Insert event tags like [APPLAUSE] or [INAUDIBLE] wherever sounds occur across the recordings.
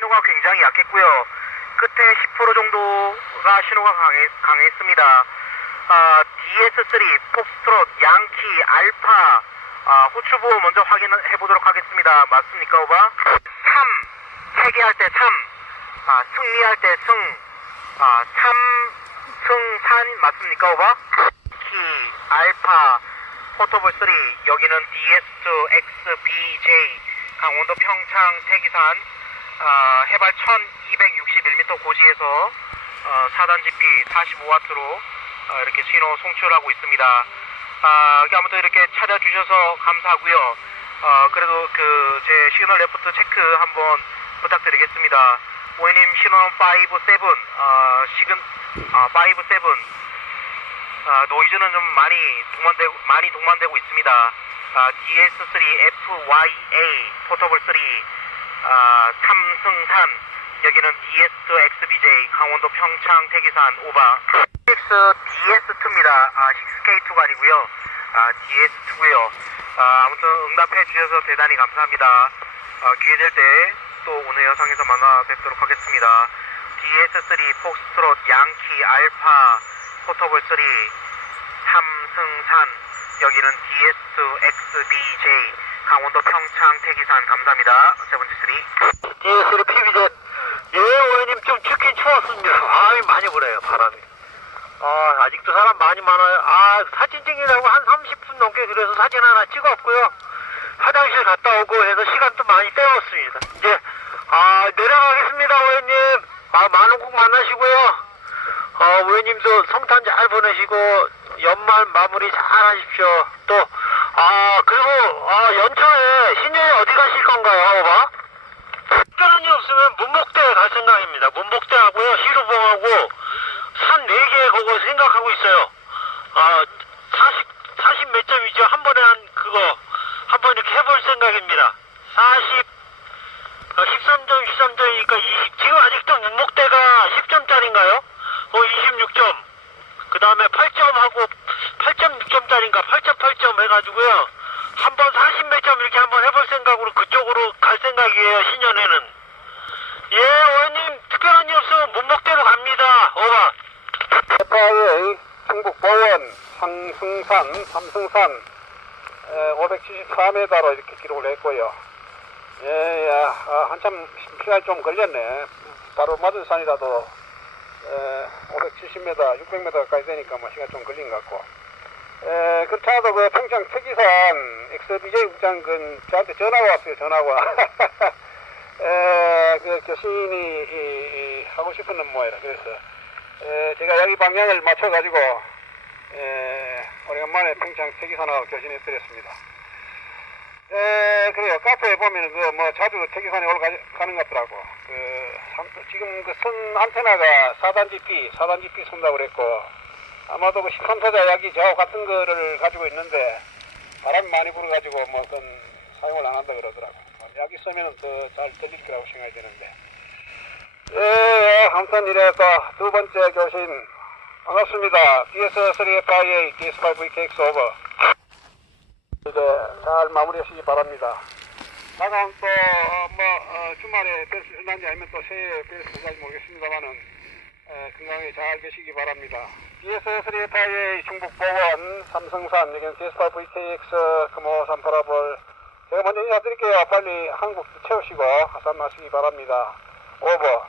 신호가 굉장히 약했고요. 끝에 10% 정도가 신호가 강해, 강했습니다. 아, DS3 폭스트롯 양키 알파 아, 호출부 먼저 확인해 보도록 하겠습니다. 맞습니까, 오바? 3 세개할 때 3, 아, 승리할 때 승, 아, 3 승 산 맞습니까, 오바? 키 알파 포토볼 3 여기는 DS2 XBJ 강원도 평창 태기산 아, 해발 1261m 고지에서 어, 4단 GP 45W로 어, 이렇게 신호 송출하고 있습니다. 아, 아무튼 이렇게 찾아주셔서 감사하고요. 어, 그래도 그 제 시그널 레포트 체크 한번 부탁드리겠습니다. 오해님 신호는 5, 7, 어, 시근, 아, 5, 7, 아, 노이즈는 좀 많이 동반되고, 많이 동반되고 있습니다. 아, DS3 FYA 포터블 3, 아, 삼승산, 여기는 DS2 XBJ 강원도 평창 태기산 오바. X DS2입니다. 아, 6K2가 아니고요. 아, DS2고요. 아, 아무튼 응답해 주셔서 대단히 감사합니다. 아, 기회 될 때 또 오늘 여상에서 만나 뵙도록 하겠습니다. DS3 폭스트롯 양키 알파 포터블 3 삼승산 여기는 DS2 XBJ 강원도 평창 태기산 감사합니다. 세븐티3 DS3 PBZ. 예, 원님 좀 춥긴 추웠습니다. 바람이 많이 불어요, 바람이. 아, 아직도 사람 많이 많아요. 아, 사진 찍느라고 한 30분 넘게 그래서 사진 하나 찍었고요. 화장실 갔다 오고 해서 시간도 많이 때웠습니다. 이제, 아, 내려가겠습니다, 원님. 아, 많은 국 만나시고요. 어, 원님도 성탄 잘 보내시고, 연말 마무리 잘 하십시오. 또, 아, 그리고, 아, 연초에 신년에 어디 가실 건가요, 오바? 특별한 일 없으면 문복대 갈 생각입니다. 문복대 하고요, 시루봉하고, 산 4개 그거 생각하고 있어요. 아, 40, 40 몇 점이죠? 한 번에 한 그거, 한 번 이렇게 해볼 생각입니다. 40, 어, 13점, 13점이니까 20, 지금 아직도 문복대가 10점짜리인가요? 어, 26점. 그 다음에 8점하고 8.6점짜리인가 8.8점 해가지고요. 한번 40몇 점 이렇게 한번 해볼 생각으로 그쪽으로 갈 생각이에요, 신년에는. 예, 어머님, 특별한 일 없으면 문복대로 갑니다. 오바. 해파의 충북 보원 상승산 삼승산 574m로 이렇게 기록을 했고요. 예, 야, 아, 한참 시간이 좀 걸렸네. 바로 맞은 산이라도 570m, 600m 가까이 되니까 뭐 시간 좀 걸린 것 같고. 에, 않아도 그 평창 특이산 XBJ 국장근 저한테 전화가 왔어요, 전화가. [LAUGHS] 에, 그 교수님이 이, 이, 하고 싶은 업무이라 그래서 에, 제가 여기 방향을 맞춰가지고 에, 오래간만에 평창 특이산하고 교신해 드렸습니다. 에, 그래요. 카페에 보면은 그뭐 자주 특이산에 올라가는 것 같더라고. 그 삼- 지금 그 선 안테나가 4단 GP, 4단 GP 쏜다고 그랬고 아마도 그 13세대 약이 저하고 같은 거를 가지고 있는데 바람이 많이 불어가지고 뭐 그건 사용을 안 한다 그러더라고. 약이 쓰면은 더잘 들릴 거라고 생각이 드는데. 예, 예, 아무튼 이래 또두 번째 교신 반갑습니다. DS3FIA, DS5VKX 오버. 이제 잘 마무리하시기 바랍니다. 다음 또, 어, 뭐, 어, 주말에 뵐 수 있는지 아니면 또 새해에 뵐수 있는지 모르겠습니다만은, 에, 건강히 잘 계시기 바랍니다. DS3FIA 중북보원, 삼성산, 여기는 DS5VKX, 금호 38합을 제가 먼저 인사드릴게요. 빨리 한국 채우시고 하산 하시기 바랍니다. 오버.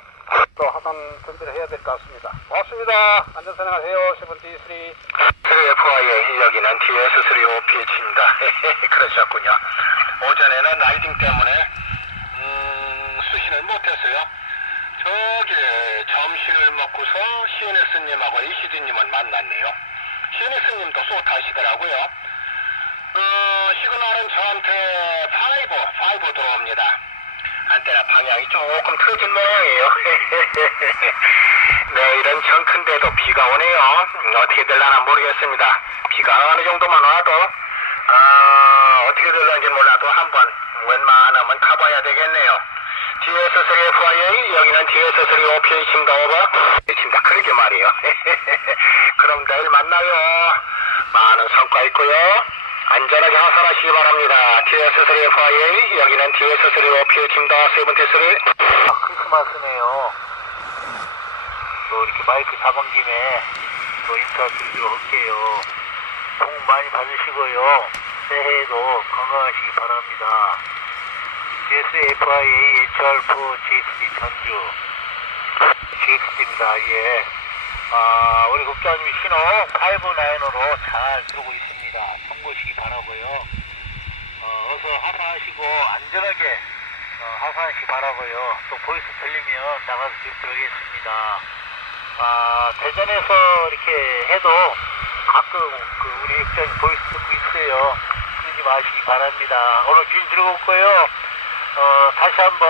또 하산 준비를 해야 될 것 같습니다. 고맙습니다. 안전사냥하세요. 세븐티3. 3FIA 여기는 DS3OPH입니다. 그러셨군요. 오전에는 라이딩 때문에 음, 수신을 못했어요. 저기 점심을 먹고서 시오네스님하고 이시드님은 만났네요. 시오네스님도 쏘 타시더라고요. 어, 시그널은 저한테 5, 5 들어옵니다. 안테나 방향이 조금 틀어진 모양이에요. 내일은 정 큰데도 비가 오네요. 음, 어떻게 될라나 모르겠습니다. 비가 어느 정도만 와도 아, 어떻게 될런지 몰라도 한번 웬만하면 가봐야 되겠네요. DS3FIA 여기는 DS3OPH입니다. 오버. 진짜 그러게 말이에요. [LAUGHS] 그럼 내일 만나요. 많은 성과 있고요. 안전하게 하산하시기 바랍니다. DS3FIA 여기는 DS3OPH입니다. 세븐티3. 크리스마스네요. 또 이렇게 마이크 잡은 김에 또 인사드리도록 할게요. 복 많이 받으시고요. 새해에도 건강하시기 바랍니다. GSFIA HR4 GXD 전주 GXD입니다. 예. 아, 우리 국장님 신호 5-9으로 잘 들어오고 있습니다. 참고시기 바라고요. 어, 어서 하사하시고 안전하게 어, 하사하시기 바라고요. 또 보이스 들리면 나가서 들어겠습니다. 아, 대전에서 이렇게 해도 가끔 그 우리 국장님 보이스 듣고 있어요. 그러지 마시기 바랍니다. 오늘 길 즐거웠고요. 어, 다시 한번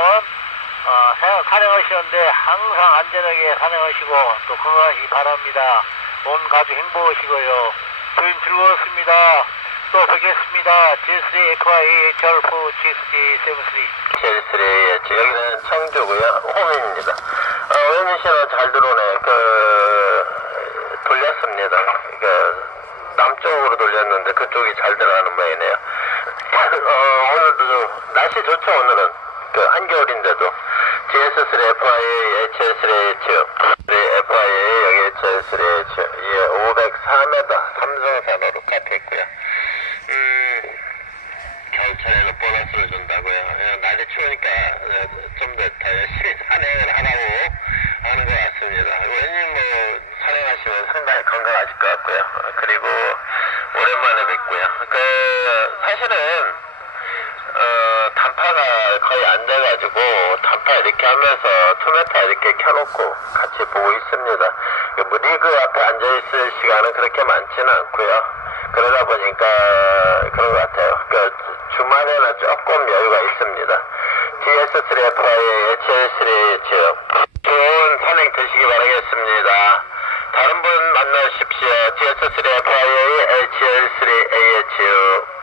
어, 사- 사냥하시는데 항상 안전하게 사냥하시고 또 건강하시기 바랍니다. 온 가족 행복하시고요. 저희는 즐거웠습니다. 또 뵙겠습니다. G3 FI HR4 GSD 73. 제리스레의 여기는 청주고요. 홈입니다. 어, 웨니 씨는 잘 들어오네. 그, 돌렸습니다. 그, 남쪽으로 돌렸는데 그쪽이 잘 들어가는 모양이네요. 어, 오늘도 좀 날씨 좋죠, 오늘은. 그, 한겨울인데도. GS3 FIA HS3H. 네, FIA 여기 HS3H. 예, 504m 삼성산으로 카트했고요. 음, 겨울철에는 보너스를 준다고요. 예, 날이 추우니까 좀더더 열심히 산행을 하라고 하는 것 같습니다. 왠지 뭐 산행하시면 상당히 건강하실 것 같고요. 어, 그리고 뵙고요. 그 사실은 어, 단파가 거의 안 돼가지고 단파 이렇게 하면서 투메타 이렇게 켜놓고 같이 보고 있습니다. 그뭐 리그 앞에 앉아있을 시간은 그렇게 많지는 않고요. 그러다 보니까 그런 것 같아요. 그 주말에는 조금 여유가 있습니다. GS3FI의 HL3H 좋은 산행 되시기 바라겠습니다. 다른 분 만나십시오. GS3FI의 HL3AH